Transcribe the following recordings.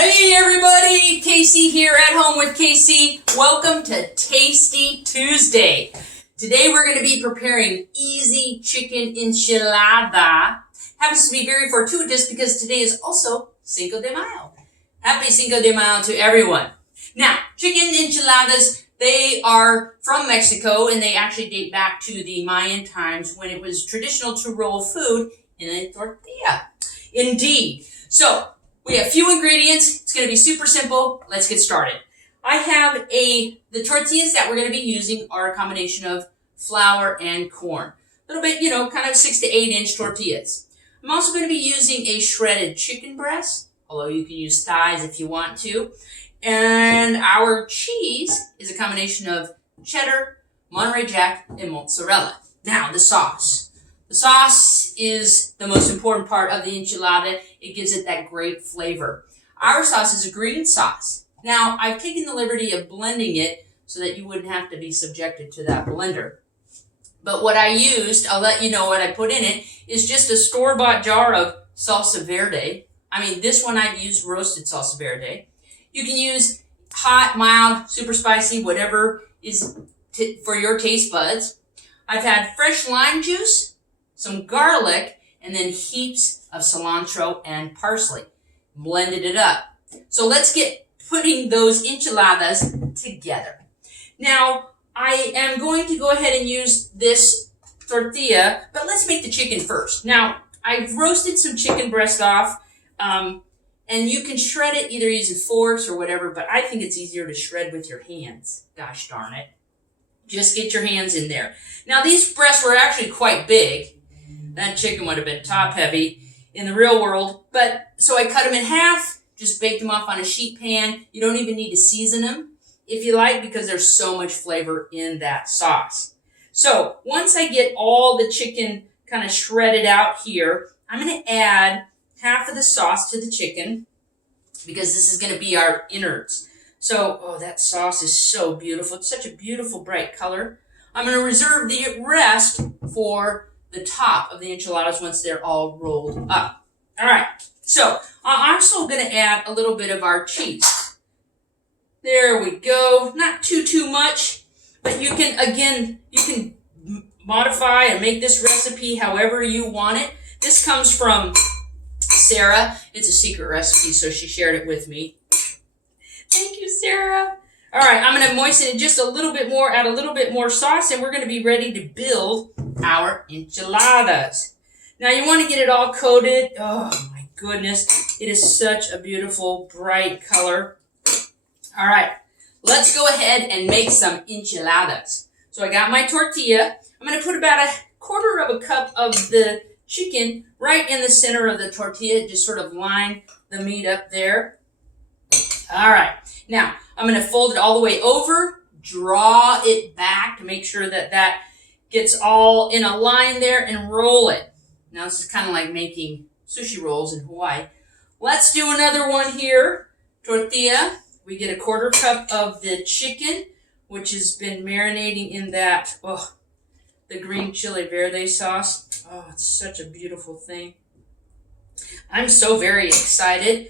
Hey everybody, Casey here at Home with Casey. Welcome to Tasty Tuesday. Today we're going to be preparing easy chicken enchilada. Happens to be very fortuitous because today is also Cinco de Mayo. Happy Cinco de Mayo to everyone. Now, chicken enchiladas, they are from Mexico and they actually date back to the Mayan times when it was traditional to roll food in a tortilla. Indeed. So, we have few ingredients. It's going to be super simple. Let's get started. I have the tortillas that we're going to be using are a combination of flour and corn. A little bit, kind of 6 to 8 inch tortillas. I'm also going to be using a shredded chicken breast, although you can use thighs if you want to. And our cheese is a combination of cheddar, Monterey Jack, and mozzarella. Now, the sauce. The sauce is the most important part of the enchilada. It gives it that great flavor. Our sauce is a green sauce. Now, I've taken the liberty of blending it so that you wouldn't have to be subjected to that blender. But what I used, I'll let you know what I put in it, is just a store-bought jar of salsa verde. This one I've used roasted salsa verde. You can use hot, mild, super spicy, whatever is for your taste buds. I've had fresh lime juice, some garlic, and then heaps of cilantro and parsley. Blended it up. So let's get putting those enchiladas together. Now, I am going to go ahead and use this tortilla, but let's make the chicken first. Now, I've roasted some chicken breast off, and you can shred it either using forks or whatever, but I think it's easier to shred with your hands. Gosh darn it. Just get your hands in there. Now, these breasts were actually quite big. That chicken would have been top heavy in the real world. So I cut them in half, just baked them off on a sheet pan. You don't even need to season them if you like because there's so much flavor in that sauce. So once I get all the chicken kind of shredded out here, I'm going to add half of the sauce to the chicken because this is going to be our innards. So, that sauce is so beautiful. It's such a beautiful bright color. I'm going to reserve the rest for the top of the enchiladas once they're all rolled up. All right, so I'm also going to add a little bit of our cheese. There we go. Not too much, but you can modify and make this recipe however you want it. This comes from Sarah. It's a secret recipe, so she shared it with me. Thank you, Sarah. All right, I'm going to moisten it just a little bit more, add a little bit more sauce, and we're going to be ready to build our enchiladas. Now, you want to get it all coated. Oh, my goodness. It is such a beautiful, bright color. All right, let's go ahead and make some enchiladas. So I got my tortilla. I'm going to put about a quarter of a cup of the chicken right in the center of the tortilla. Just sort of line the meat up there. All right, now I'm going to fold it all the way over, draw it back to make sure that that gets all in a line there and roll it. Now this is kind of like making sushi rolls in Hawaii. Let's do another one here. Tortilla, we get a quarter cup of the chicken, which has been marinating in that, the green chili verde sauce. Oh, it's such a beautiful thing. I'm so very excited.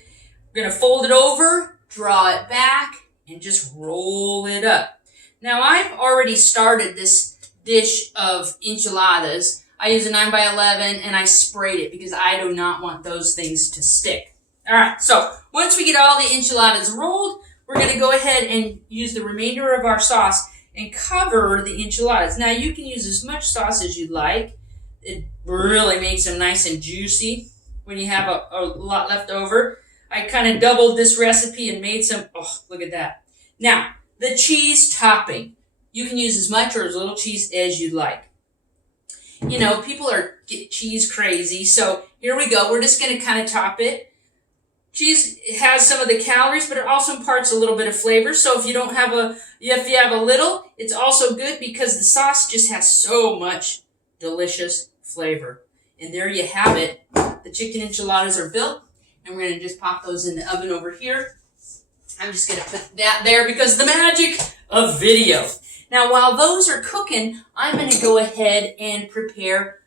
We're going to fold it over, draw it back, and just roll it up. Now, I've already started this dish of enchiladas. I use a 9x11, and I sprayed it because I do not want those things to stick. All right, so once we get all the enchiladas rolled, we're going to go ahead and use the remainder of our sauce and cover the enchiladas. Now, you can use as much sauce as you like. It really makes them nice and juicy when you have a lot left over. I kind of doubled this recipe and made some, look at that. Now, the cheese topping. You can use as much or as little cheese as you like. People are cheese crazy, so here we go. We're just going to kind of top it. Cheese has some of the calories, but it also imparts a little bit of flavor. So if you have a little, it's also good because the sauce just has so much delicious flavor. And there you have it. The chicken enchiladas are built. And we're going to just pop those in the oven over here. I'm just going to put that there because the magic of video. Now, while those are cooking, I'm going to go ahead and prepare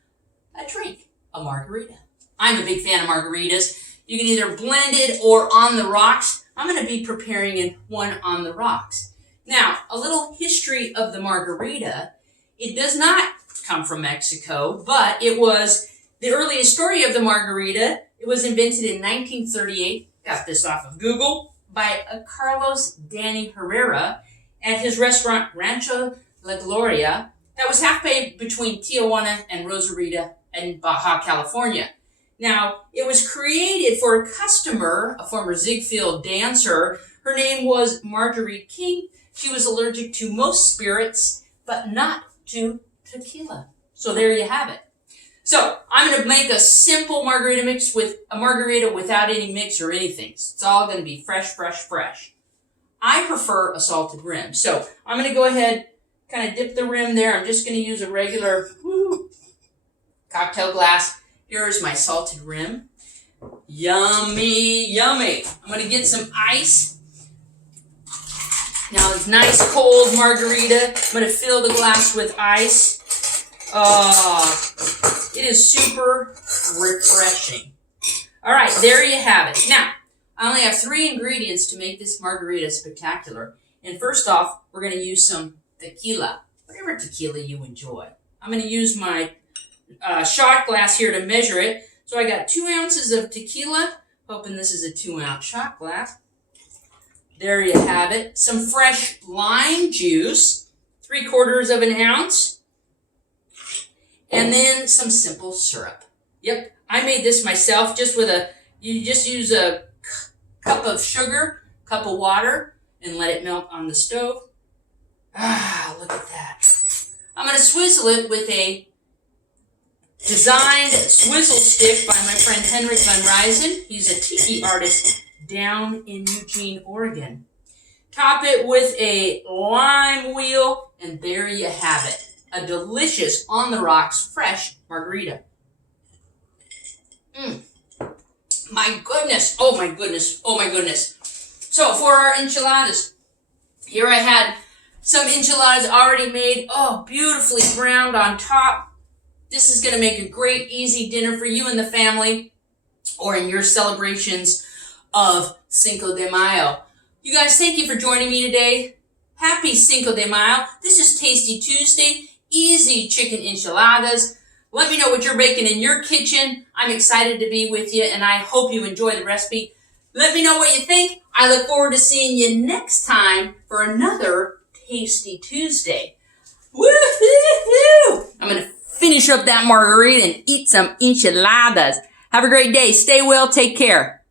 a drink, a margarita. I'm a big fan of margaritas. You can either blend it or on the rocks. I'm going to be preparing one on the rocks. Now, a little history of the margarita. It does not come from Mexico, but it was the earliest story of the margarita. It was invented in 1938. Got this off of Google by Carlos Danny Herrera at his restaurant Rancho La Gloria that was halfway between Tijuana and Rosarita in Baja California. Now, it was created for a customer, a former Ziegfeld dancer. Her name was Marguerite King. She was allergic to most spirits, but not to tequila. So there you have it. So I'm going to make a simple margarita mix with a margarita without any mix or anything. It's all going to be fresh, fresh, fresh. I prefer a salted rim. So I'm going to go ahead, kind of dip the rim there. I'm just going to use a regular cocktail glass. Here's my salted rim. Yummy, yummy. I'm going to get some ice. Now it's nice cold margarita. I'm going to fill the glass with ice. It is super refreshing. All right, there you have it. Now, I only have 3 ingredients to make this margarita spectacular. And first off, we're going to use some tequila, whatever tequila you enjoy. I'm going to use my shot glass here to measure it. So I got 2 ounces of tequila, hoping this is a 2-ounce shot glass. There you have it. Some fresh lime juice, 3/4 of an ounce. And then some simple syrup. Yep, I made this myself just with you just use a cup of sugar, cup of water, and let it melt on the stove. Ah, look at that. I'm going to swizzle it with a designed swizzle stick by my friend Henrik Van Ryzen. He's a tiki artist down in Eugene, Oregon. Top it with a lime wheel, and there you have it. A delicious, on-the-rocks, fresh margarita. My goodness. Oh, my goodness. Oh, my goodness. So, for our enchiladas, here I had some enchiladas already made. Oh, beautifully browned on top. This is going to make a great, easy dinner for you and the family, or in your celebrations of Cinco de Mayo. You guys, thank you for joining me today. Happy Cinco de Mayo. This is Tasty Tuesday. Easy chicken enchiladas. Let me know what you're baking in your kitchen. I'm excited to be with you, and I hope you enjoy the recipe. Let me know what you think. I look forward to seeing you next time for another Tasty Tuesday. Woo-hoo-hoo! I'm going to finish up that margarita and eat some enchiladas. Have a great day. Stay well. Take care.